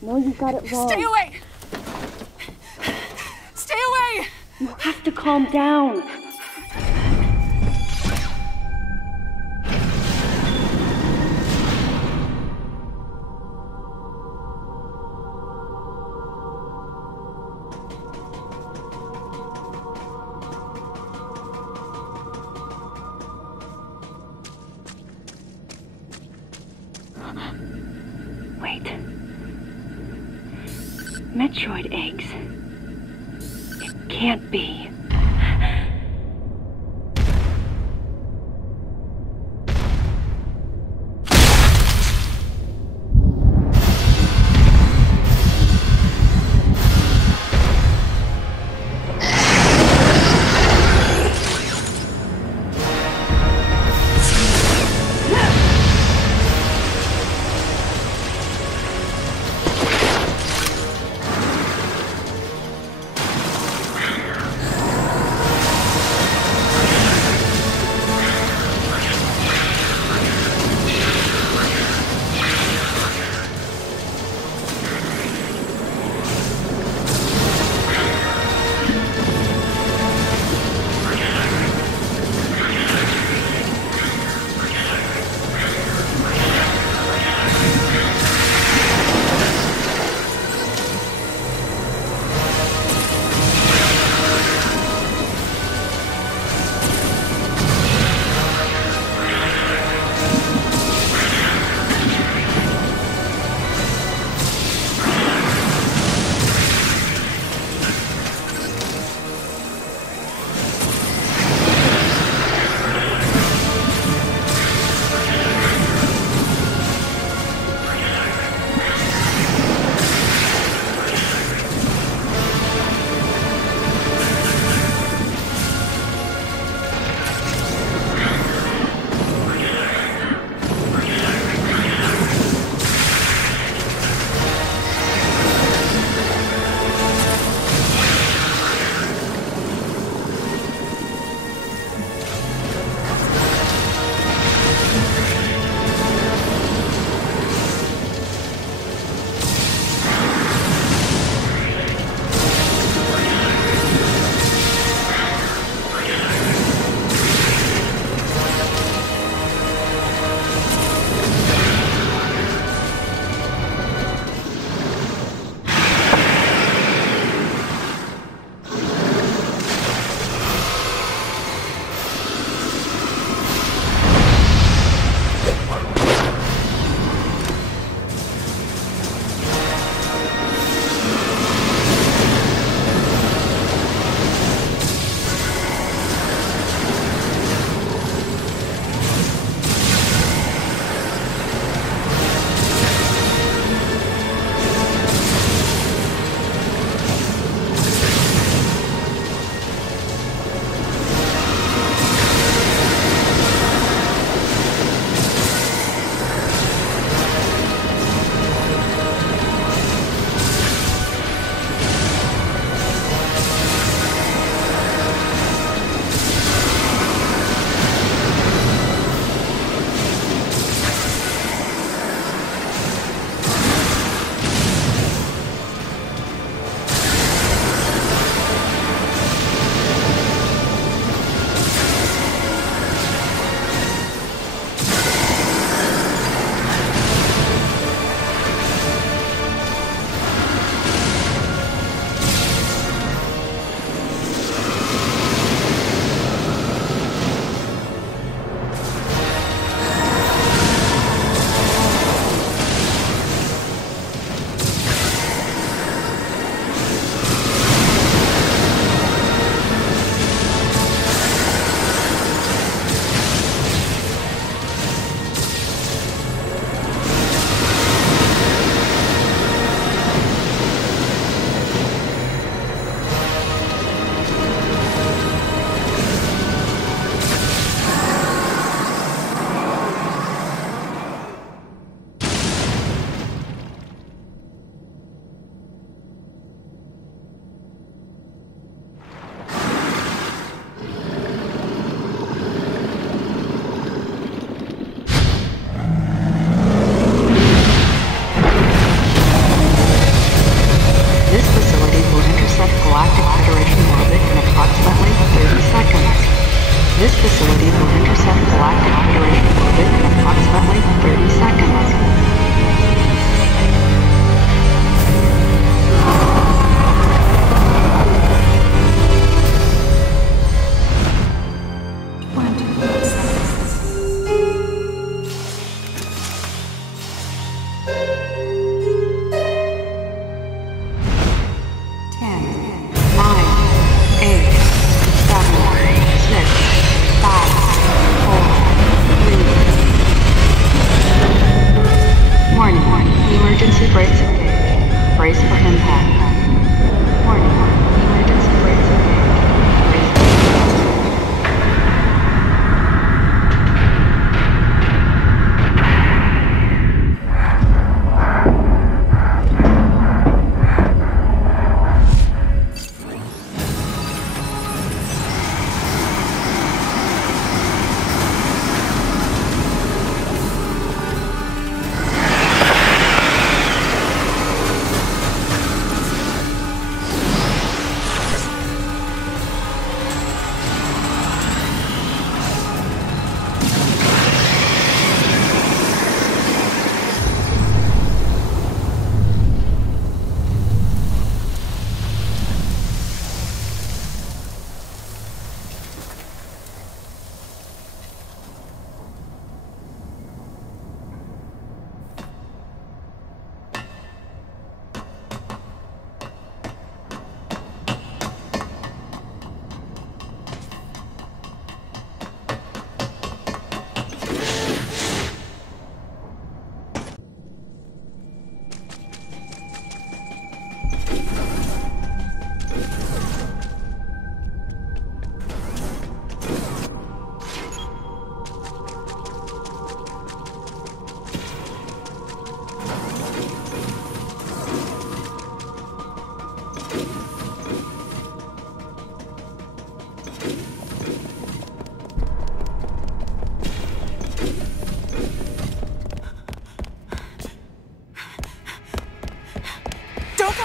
No, you got it wrong. Stay away! Stay away! You have to calm down. Wait. Metroid eggs. It can't be.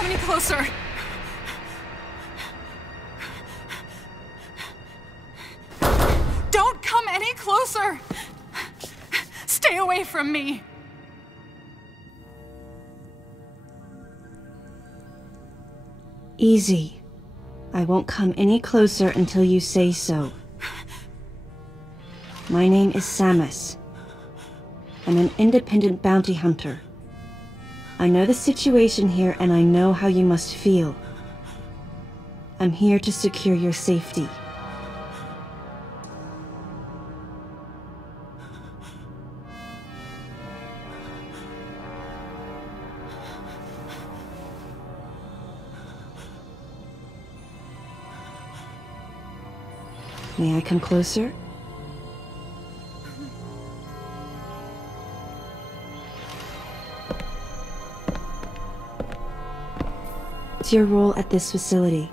come any closer! Don't come any closer! Stay away from me! Easy. I won't come any closer until you say so. My name is Samus. I'm an independent bounty hunter. I know the situation here and I know how you must feel. I'm here to secure your safety. May I come closer? What's your role at this facility?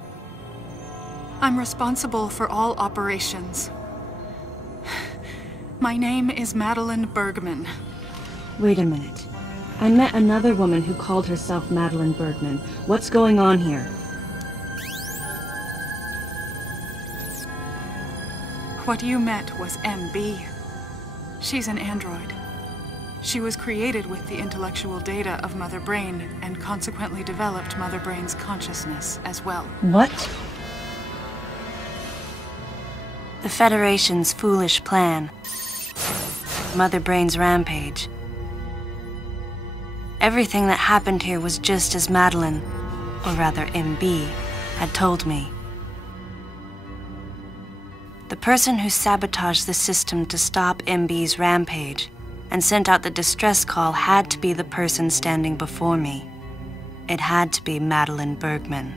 I'm responsible for all operations. My name is Madeline Bergman. Wait a minute. I met another woman who called herself Madeline Bergman. What's going on here? What you met was MB. She's an android. She was created with the intellectual data of Mother Brain and consequently developed Mother Brain's consciousness as well. What? The Federation's foolish plan. Mother Brain's rampage. Everything that happened here was just as Madeline, or rather MB, had told me. The person who sabotaged the system to stop MB's rampage and sent out the distress call had to be the person standing before me. It had to be Madeline Bergman.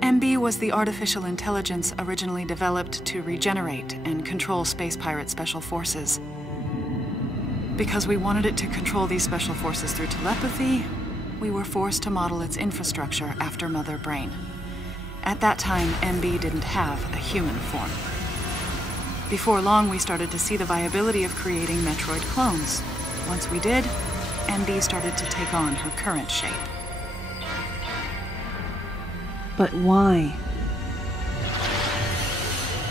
MB was the artificial intelligence originally developed to regenerate and control space pirate special forces. Because we wanted it to control these special forces through telepathy, we were forced to model its infrastructure after Mother Brain. At that time, MB didn't have a human form. Before long, we started to see the viability of creating Metroid clones. Once we did, MB started to take on her current shape. But why?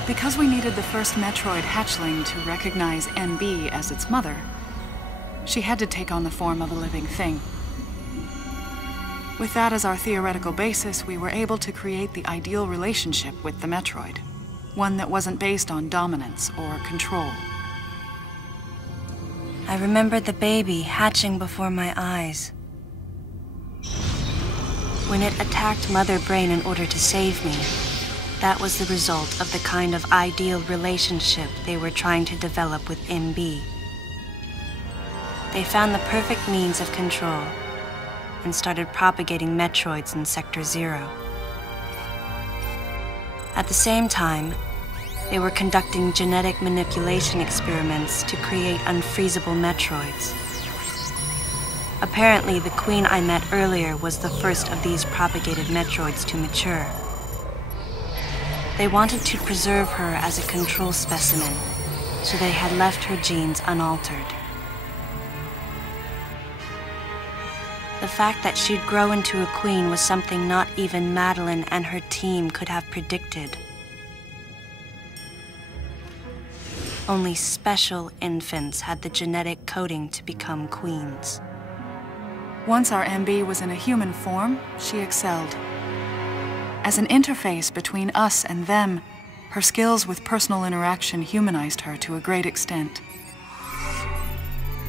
Because we needed the first Metroid hatchling to recognize MB as its mother, she had to take on the form of a living thing. With that as our theoretical basis, we were able to create the ideal relationship with the Metroid. One that wasn't based on dominance or control. I remembered the baby hatching before my eyes. When it attacked Mother Brain in order to save me, that was the result of the kind of ideal relationship they were trying to develop with MB. They found the perfect means of control and started propagating Metroids in Sector 0. At the same time, they were conducting genetic manipulation experiments to create unfreezable Metroids. Apparently, the queen I met earlier was the first of these propagated Metroids to mature. They wanted to preserve her as a control specimen, so they had left her genes unaltered. The fact that she'd grow into a queen was something not even Madeline and her team could have predicted. Only special infants had the genetic coding to become queens. Once our MB was in a human form, she excelled. As an interface between us and them, her skills with personal interaction humanized her to a great extent.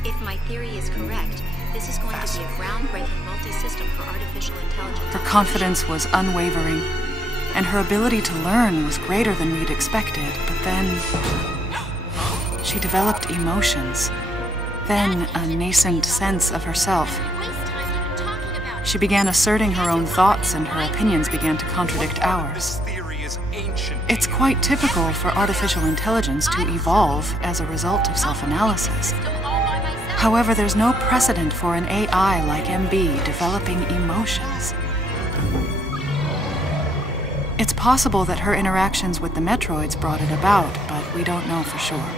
If my theory is correct, this is going to be a groundbreaking multi-system for artificial intelligence. Her confidence was unwavering, and her ability to learn was greater than we'd expected, but then she developed emotions, then a nascent sense of herself. She began asserting her own thoughts, and her opinions began to contradict ours. It's quite typical for artificial intelligence to evolve as a result of self-analysis. However, there's no precedent for an AI like MB developing emotions. It's possible that her interactions with the Metroids brought it about, but we don't know for sure.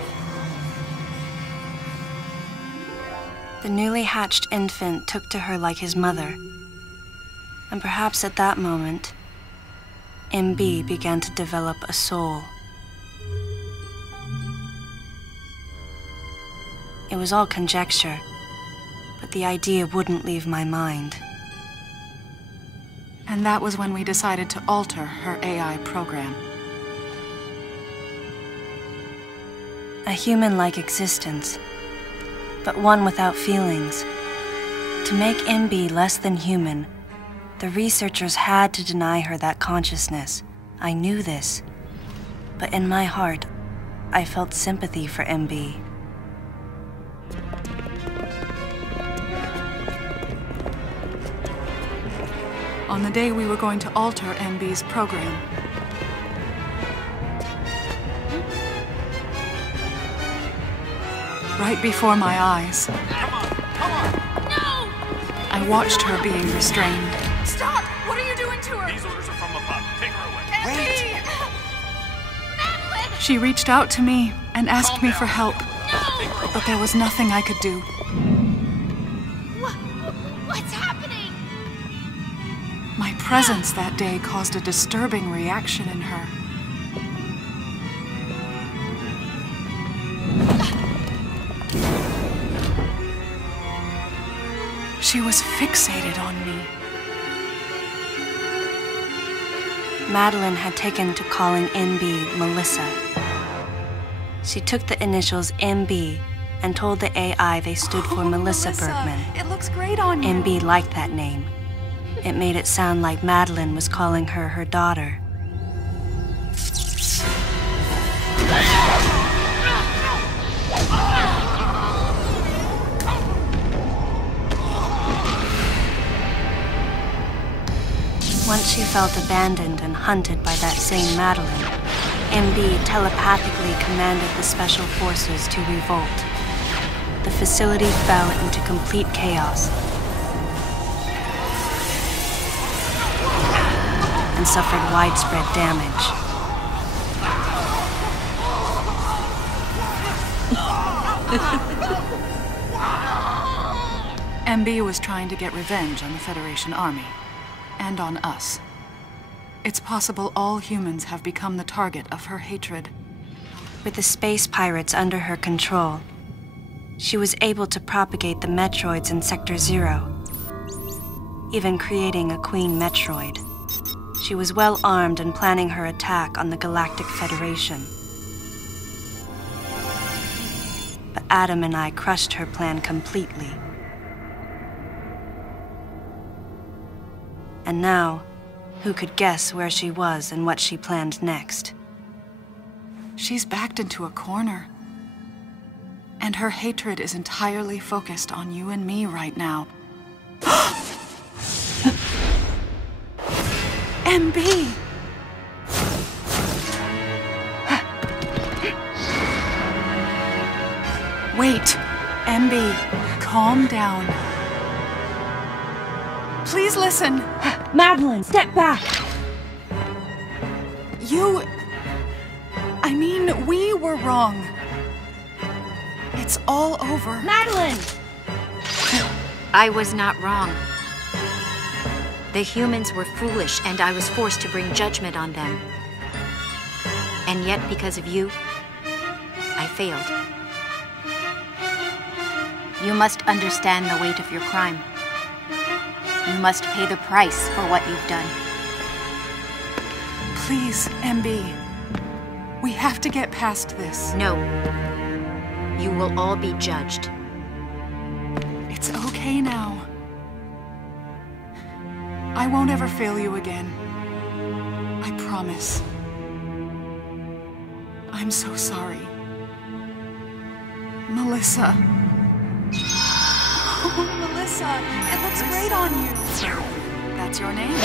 The newly hatched infant took to her like his mother. And perhaps at that moment, MB began to develop a soul. It was all conjecture, but the idea wouldn't leave my mind. And that was when we decided to alter her AI program. A human-like existence, but one without feelings. To make MB less than human, the researchers had to deny her that consciousness. I knew this, but in my heart, I felt sympathy for MB. On the day we were going to alter MB's program, right before my eyes, Come on! No! I watched her being restrained. Stop! What are you doing to her? These orders are from above. Take her away. Wait! Madeline! She reached out to me and asked Calm me down. for help, No! but there was nothing I could do. What's happening? My presence that day caused a disturbing reaction in her. She was fixated on me. Madeline had taken to calling MB Melissa. She took the initials MB and told the AI they stood for Melissa Bergman. It looks great on you. MB liked that name. It made it sound like Madeline was calling her her daughter. Once she felt abandoned and hunted by that same Madeline, MB telepathically commanded the special forces to revolt. The facility fell into complete chaos and suffered widespread damage. MB was trying to get revenge on the Federation Army. And on us. It's possible all humans have become the target of her hatred. With the space pirates under her control, she was able to propagate the Metroids in Sector 0, even creating a Queen Metroid. She was well armed and planning her attack on the Galactic Federation. But Adam and I crushed her plan completely. And now, who could guess where she was and what she planned next? She's backed into a corner. And her hatred is entirely focused on you and me right now. MB! Wait, MB, calm down. Please listen. Madeline, step back! I mean, we were wrong. It's all over. Madeline! I was not wrong. The humans were foolish, and I was forced to bring judgment on them. And yet, because of you, I failed. You must understand the weight of your crime. You must pay the price for what you've done. Please, MB. We have to get past this. No. You will all be judged. It's okay now. I won't ever fail you again. I promise. I'm so sorry. Melissa. Oh, Melissa, it looks great on you. So, that's your name?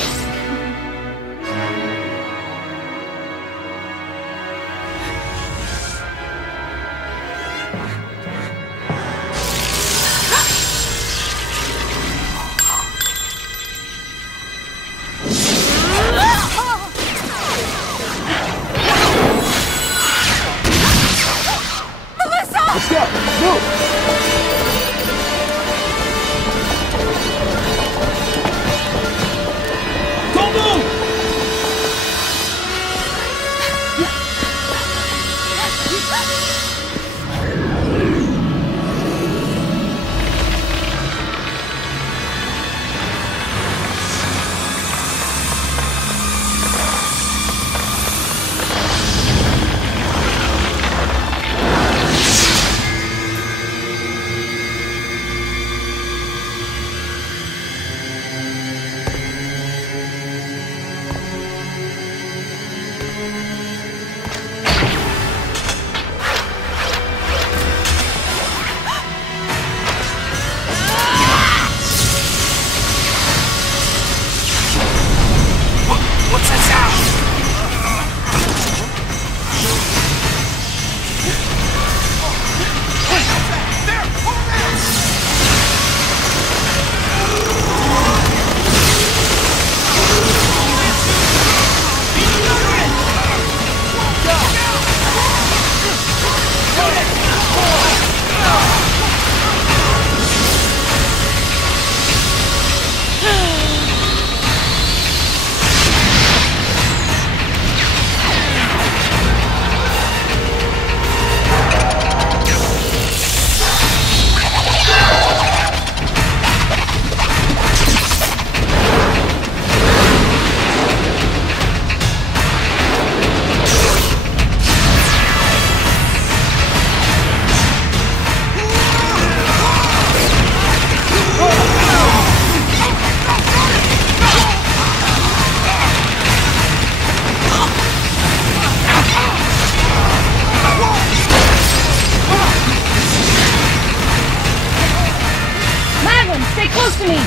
Let's go! Move! to me!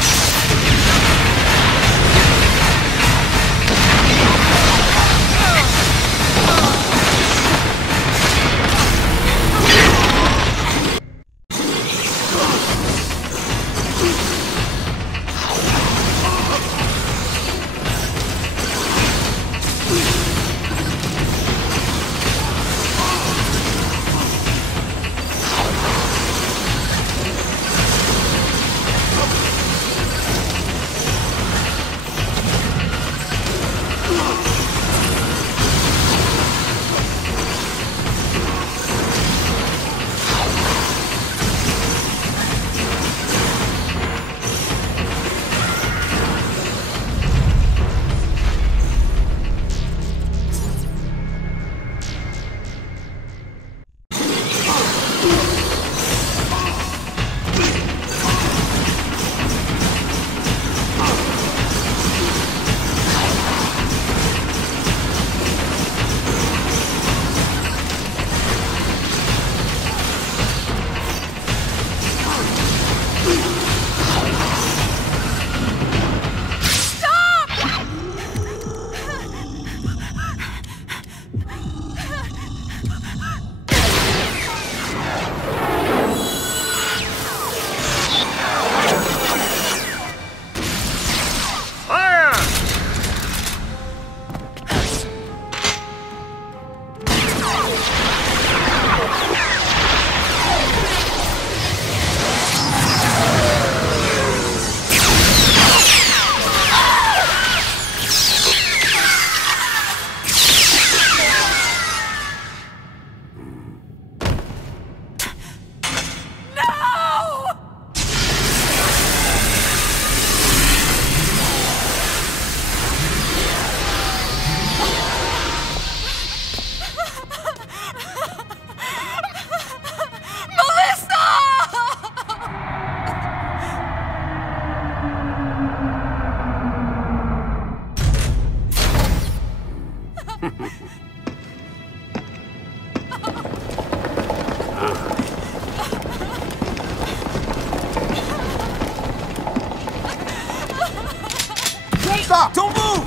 Stop! Don't move!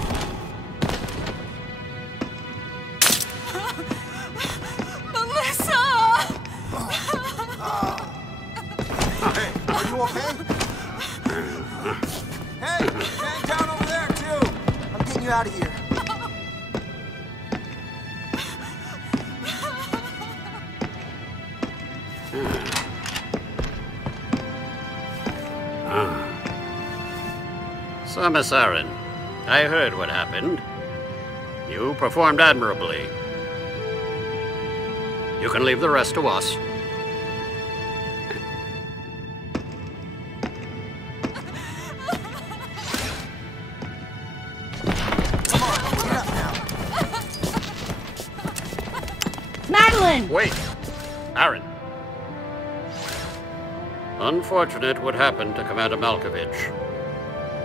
Melissa! Hey, are you okay? Hey, hang down over there, too! I'm getting you out of here. So, Miss Aaron, I heard what happened. You performed admirably. You can leave the rest to us. Come on, get up now. Madeline! Wait, Aaron. Unfortunate what happened to Commander Malkovich.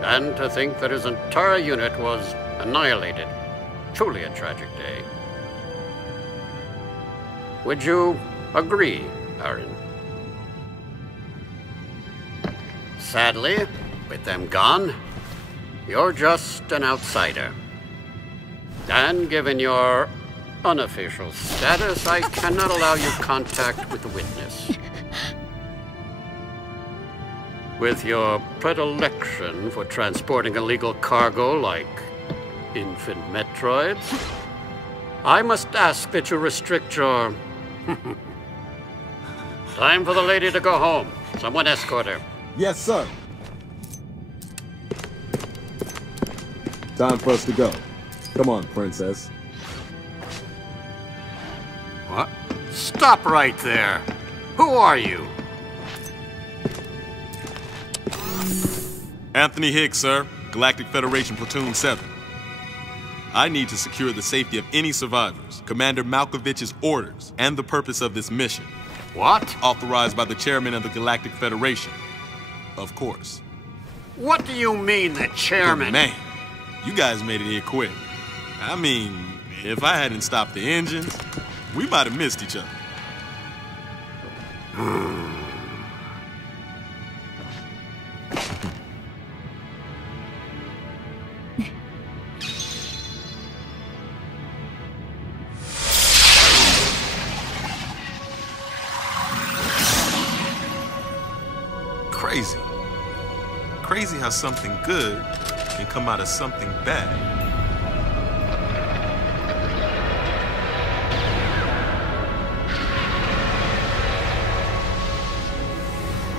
And to think that his entire unit was annihilated. Truly a tragic day. Would you agree, Aaron? Sadly, with them gone, you're just an outsider. And given your unofficial status, I cannot allow you contact with the witness. With your predilection for transporting illegal cargo like infant Metroids, I must ask that you restrict your... Time for the lady to go home. Someone escort her. Yes, sir. Time for us to go. Come on, princess. What? Stop right there. Who are you? Anthony Hicks, sir. Galactic Federation Platoon 7. I need to secure the safety of any survivors, Commander Malkovich's orders, and the purpose of this mission. What? Authorized by the chairman of the Galactic Federation. Of course. What do you mean, the chairman? But man, you guys made it here quick. I mean, if I hadn't stopped the engines, we might have missed each other. crazy. Crazy how something good can come out of something bad.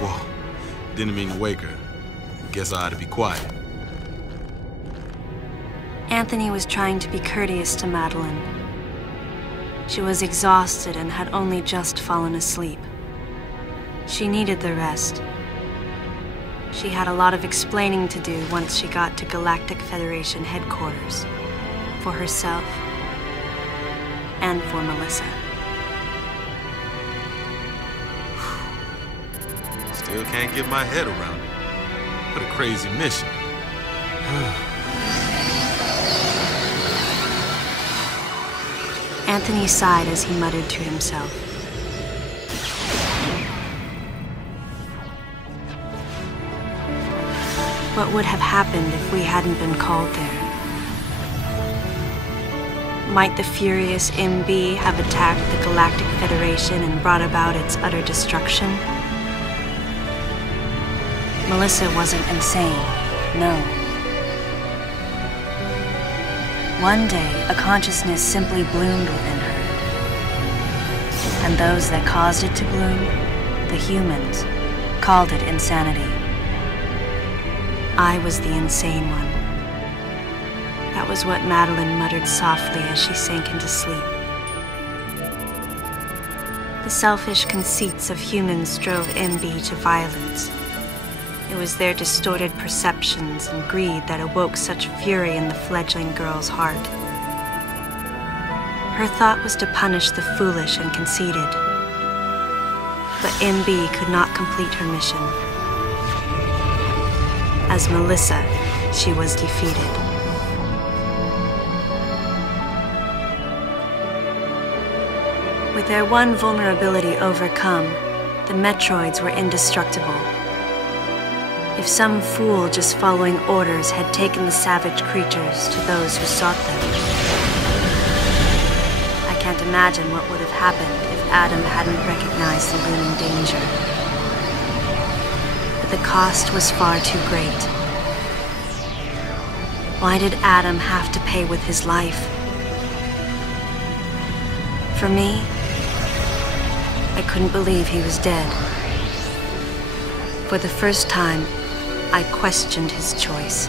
Whoa, didn't mean to wake her. Guess I ought to be quiet. Anthony was trying to be courteous to Madeline. She was exhausted and had only just fallen asleep. She needed the rest. She had a lot of explaining to do once she got to Galactic Federation headquarters. For herself and for Melissa. Still can't get my head around it. What a crazy mission. Anthony sighed as he muttered to himself. What would have happened if we hadn't been called there? Might the furious MB have attacked the Galactic Federation and brought about its utter destruction? Melissa wasn't insane, no. One day, a consciousness simply bloomed within her. And those that caused it to bloom, the humans, called it insanity. I was the insane one. That was what Madeline muttered softly as she sank into sleep. The selfish conceits of humans drove MB to violence. It was their distorted perceptions and greed that awoke such fury in the fledgling girl's heart. Her thought was to punish the foolish and conceited. But MB could not complete her mission. As Melissa, she was defeated. With their one vulnerability overcome, the Metroids were indestructible. If some fool just following orders had taken the savage creatures to those who sought them. I can't imagine what would have happened if Adam hadn't recognized the looming danger. But the cost was far too great. Why did Adam have to pay with his life? For me, I couldn't believe he was dead. For the first time, I questioned his choice.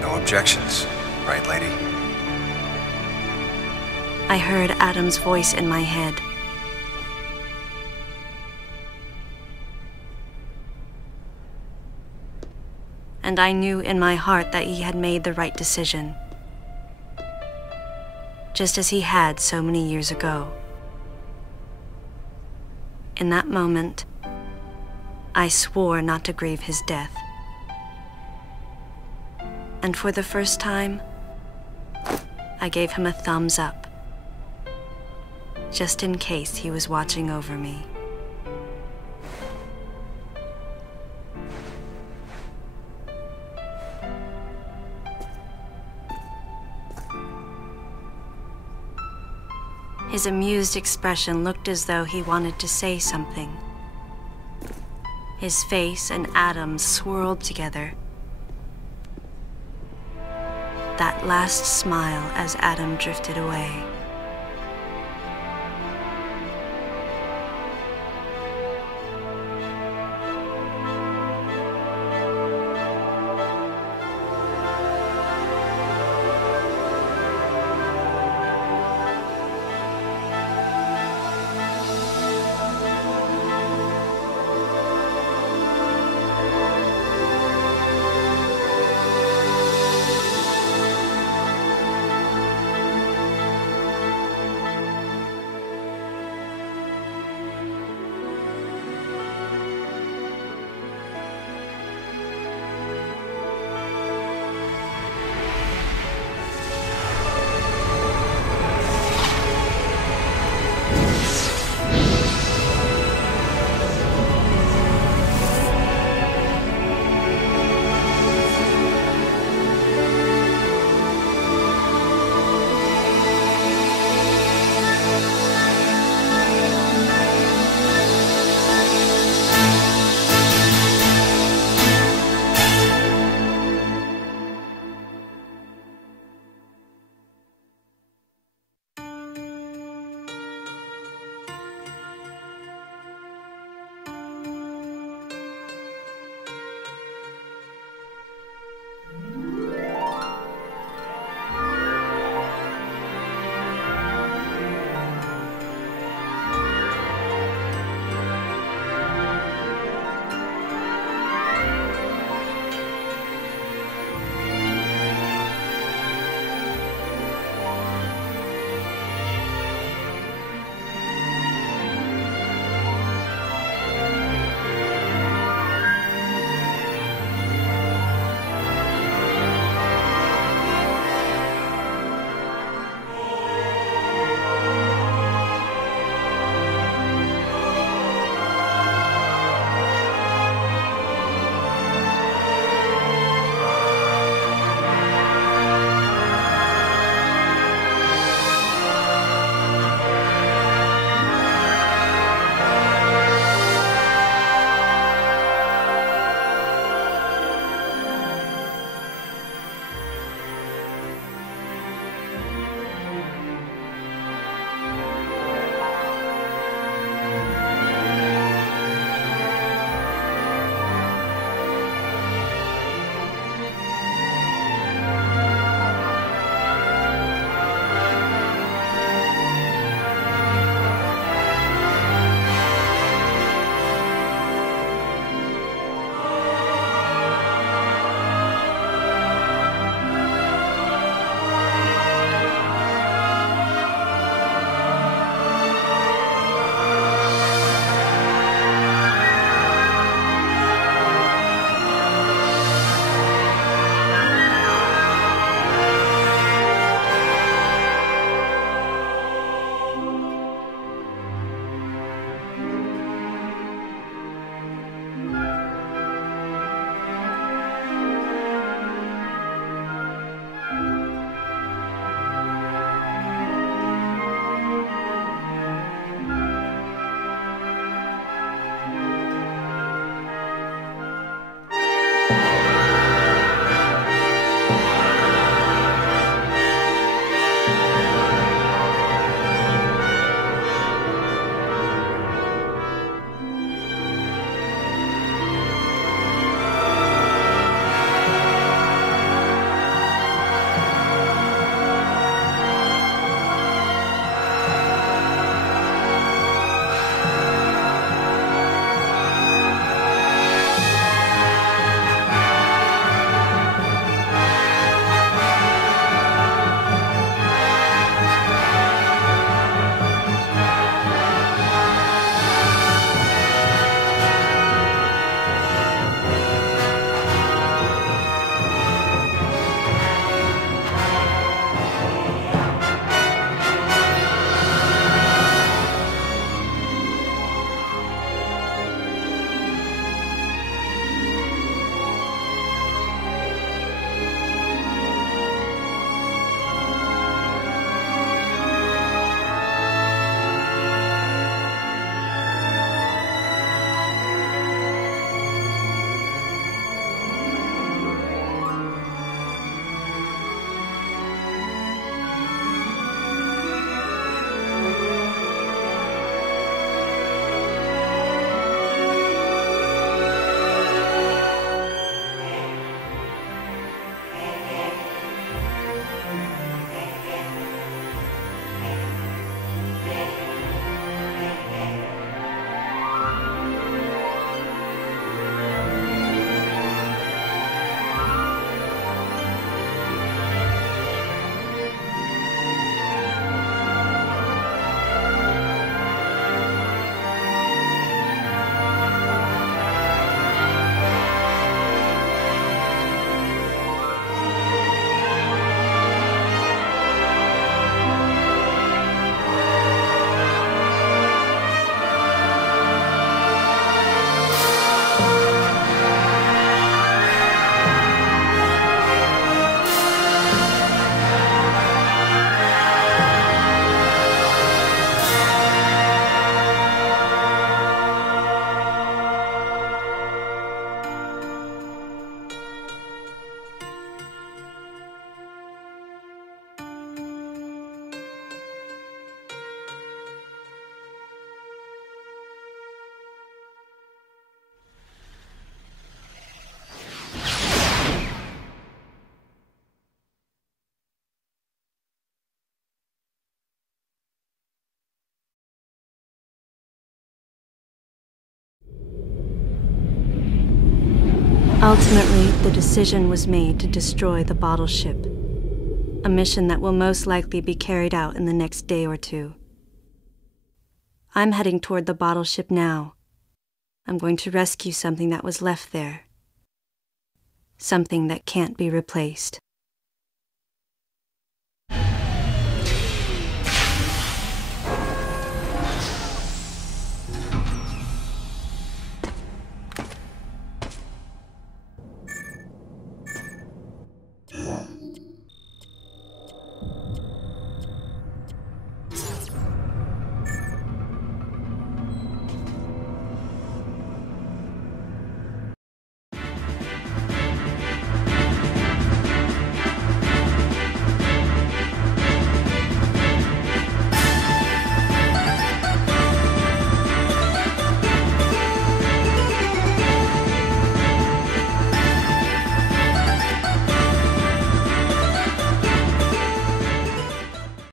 No objections, right, lady? I heard Adam's voice in my head. And I knew in my heart that he had made the right decision. Just as he had so many years ago. In that moment, I swore not to grieve his death. And for the first time, I gave him a thumbs up. Just in case he was watching over me. His amused expression looked as though he wanted to say something. His face and Adam's swirled together. That last smile as Adam drifted away. Ultimately, the decision was made to destroy the bottle ship, a mission that will most likely be carried out in the next day or two. I'm heading toward the bottle ship now. I'm going to rescue something that was left there. Something that can't be replaced.